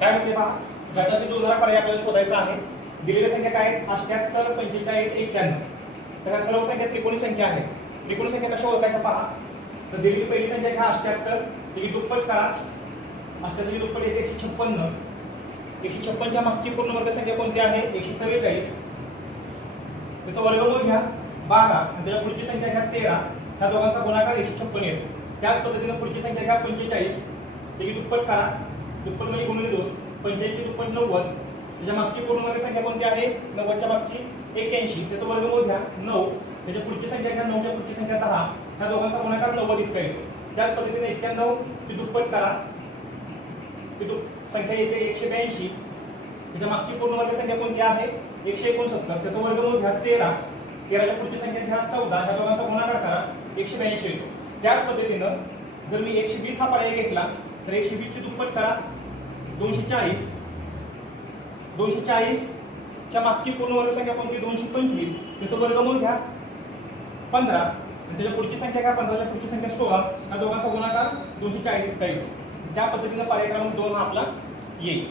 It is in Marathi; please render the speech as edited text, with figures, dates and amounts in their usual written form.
काय म्हटले पहा, गटातील जुळणारा पर्याय आपल्याला शोधायचा आहे. दिलेली संख्या काय आहेत? 78, 45, 91. तर ह्या सर्व संख्या त्रिकोणी संख्या आहेत. त्रिकोणी संख्या कशा ओळखायच्या पहा. तर दिलेली पहिली संख्या घ्या 78, तिची दुप्पट करा. 78 ची दुप्पट येते 156. 156 च्या मागची पूर्ण वर्ग संख्या कोणती आहे? 144. त्याचा वर्गमूळ घ्या 12 आणि त्याच्या पुढची संख्या घ्या 13. ह्या दोघांचा गुणाकार 156 येतो. त्याच पद्धतीने पुढची संख्या घ्या 45, त्याची दुप्पट करा. दुप्पट म्हणजे गुणिले 2. 45 ची दुप्पट 90. त्याच्या मागची पूर्ण वर्ग संख्या कोणती आहे? 90 च्या मागची 81. त्याचा वर्गमूळ घ्या 9. त्याच्या पुढची संख्या घ्या 9 च्या पुढची संख्या 10. ह्या दोघांचा गुणाकार 90 इतका येतो. त्याच पद्धतीने 91 ची दुप्पट करा. ती संख्या येते 182. त्याच्या मागची पूर्ण वर्ग संख्या कोणती आहे? 169. त्याचा वर्गमूळ घ्या 13. 13 च्या पुढची संख्या घ्या 14. ह्या दोघांचा गुणाकार करा 182 येतो. त्याच पद्धतीनं जर मी 120 हा पर्याय घेतला तर 120 ची दुप्पट करा 240. 240 च्या मागची पूर्ण वर्ग संख्या कोणती? 225. त्याचं वर्गमूळ घ्या 15 आणि त्याच्या पुढची संख्या घ्या 15 च्या पुढची संख्या 16. ह्या दोघांचा गुणाकार 240 इतका येतो. त्या पद्धतीने पर्याय क्रमांक 2 हा आपला येईल.